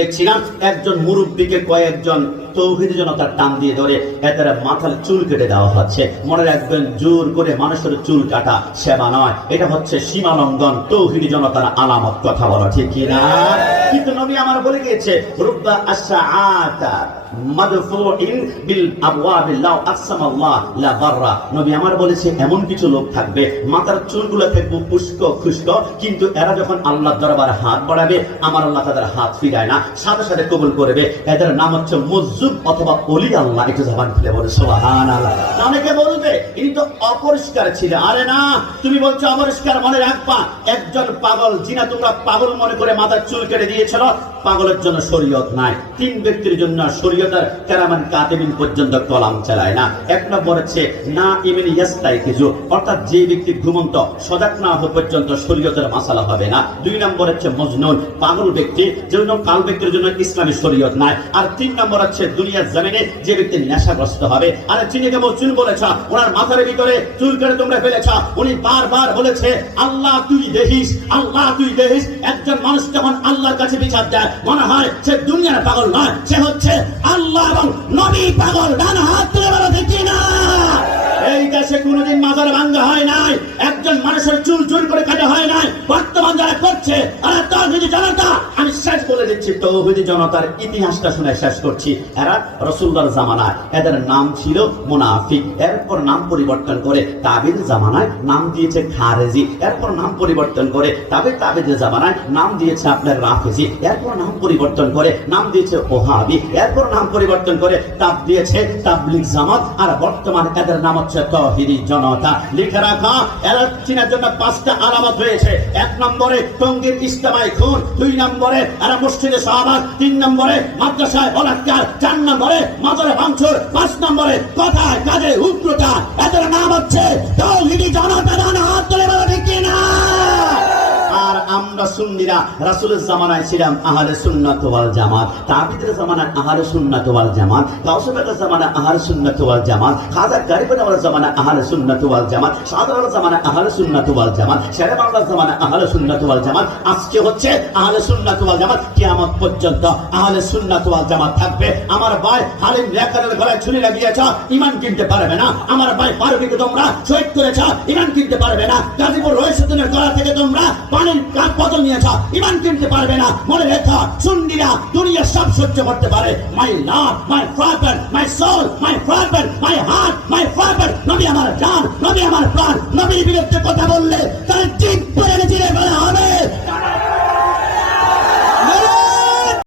দেখছিলাম একজন মুরব্বীকে কয়েকজন তৌহিদি জনতার টান দিয়ে ধরে এদের মাথার চুল কেটে দেওয়া হচ্ছে। মনে রাখবেন, জোর করে মানুষের চুল কাটা সেবা নয়, এটা হচ্ছে সীমা লঙ্ঘন, তৌহিদি জনতার আলামত। কথা বলো ঠিক কিনা? কিন্তু নবী আমার বলে গিয়েছে, রুব্বা আশআআতা মাদফুইন বিল আবওয়াবি লাউ আকসামাল্লাহ লা বাররা। নবী আমার বলেছে, এমন কিছু লোক থাকবে মাথার চুলগুলো থাকবে উস্কো খুস্কো, কিন্তু এরা যখন আল্লাহর দরবারে হাত বাড়াবে, আমার আল্লাহ তাদের হাত ফিরায় না, সাথে সাথে কবুল করবে। এদের নাম হচ্ছে মুযযুব অথবা ওলি আল্লাহ। একটু জবান খুলে বলে সুবহানাল্লাহ। অনেকে বলবে ইনি তো অপরিষ্কার ছিল। আরে না, তুমি বলছো অপরিষ্কার, মনে রাখবা একজন পাগল জিনা তোমরা পাগল মনে করে মাথার চুল কেটে দিয়েছিল। পাগলের জন্য শরীয়ত নাই। তিন ব্যক্তির জন্য শরীয়তের কেরামান কাতিবিন পর্যন্ত কলাম চালায় না। এক নম্বর হচ্ছে না ইমিন ইয়াস্তাইকিজু, অর্থাৎ যে ব্যক্তি ঘুমন্ত সজাগ না হওয়া পর্যন্ত শরীয়তের মাসালা হবে না। দুই নম্বর হচ্ছে মজনুন, পাগল ব্যক্তি, যেজন্য কাল ব্যক্তির জন্য ইসলামী শরীয়ত নাই। আর তিন নম্বর হচ্ছে দুনিয়ার জমিনে যে ব্যক্তি নেশাগ্রস্ত হবে। আর যিনি কেবল চুল বলেছ, ওনার মাথার ভিতরে চুল কেটে তোমরা ফেলেছ, উনি বারবার বলেছে আল্লাহ তুই দেখিস, আল্লাহ তুই দেখিস। একজন মানুষ যখন আল্লাহর কাছে বিচার দেয়, মনে হয় সে দুনিয়ার পাগল নয়, সে হচ্ছে আল্লাহ এবং নবী পাগল। ডান হাত তুলে বলো দেখি না। এই দেশে কোনোদিন মাজার ভাঙ্গা হয় নাই, একজন মানুষের চুল চুল করে কাটা হয় নাই। বর্তমান যারা করছে, আর তৌহিদি জনতা, আমি শেষ বলে দিচ্ছি, তৌহিদি জনতার ইতিহাসটা শুনে শেষ করছি। এরা রাসূলুল্লাহর জামানায় এদের নাম ছিল মুনাফিক, এরপর নাম পরিবর্তন করে তাবিদ জামানায় নাম দিয়েছে খারেজি, এরপর নাম পরিবর্তন করে তাবিদের জামানায় নাম দিয়েছে আপনার রাফেজি, এরপর নাম পরিবর্তন করে নাম দিয়েছে ওহাবি, এরপর নাম পরিবর্তন করে তাব দিয়েছে তাবলিগ জামাত, আর বর্তমান এদের নাম হচ্ছে তৌহিদি জনতা। লিখে রাখা, এরা চিনার জন্য পাঁচটা আলামত রয়েছে। এক নম্বরে টঙ্গীর ইজতেমায় খুন, দুই নম্বরে এরা মসজিদে শাহবাগ, তিন নম্বরে মাদ্রাসায় বলাৎকার, চার নম্বরে মাজারে ভাঙচুর, পাঁচ নম্বরে কথায় কাজে উগ্রতা। এদের নাম হচ্ছে তৌহিদি জনতা। হাত তুলে বলো ঠিক কিনা? আর আমরা সুন্নিরা রাসূলের জামানায় ছিলাম আহলে সুন্নাত ওয়াল জামাত, তাবিদের জামানায় আহলে সুন্নাত ওয়াল জামাত, গাউসুবের জামানায় আহলে সুন্নাত ওয়াল জামাত, খাজা গরিবনওয়ালার জামানায় আহলে সুন্নাত ওয়াল জামাত, সাদরার জামানায় আহলে সুন্নাত ওয়াল জামাত, শেরে বাংলার জামানায় আহলে সুন্নাত ওয়াল জামাত। আজকে হচ্ছে আহলে সুন্নাত ওয়াল জামাত। কিয়ামত পর্যন্ত আহলে সুন্নাত ওয়াল জামাত থাকবে। আমার ভাই হালিম লেখারের গলায় ছুরি লাগিয়েছ, ঈমান কিনতে পারবে না। আমার ভাই ফারুকীকে তোমরা শহীদ করেছ, ঈমান কিনতে পারবে না। গাজীপুর রইসুদ্দিনের গলা থেকে তোমরা পানির কাপ বদল নিয়েছ, ঈমান কিনতে পারবে না। মনে রেখো, সুন্নিরা দুনিয়া সব সহ্য করতে পারে। My love, my father, my soul, my father, my heart, my father. নবী আমার জান, নবী আমার প্রাণ। নবীর বিরুদ্ধে কথা বললে তার জিভ পড়ে জিরে বলা হবে।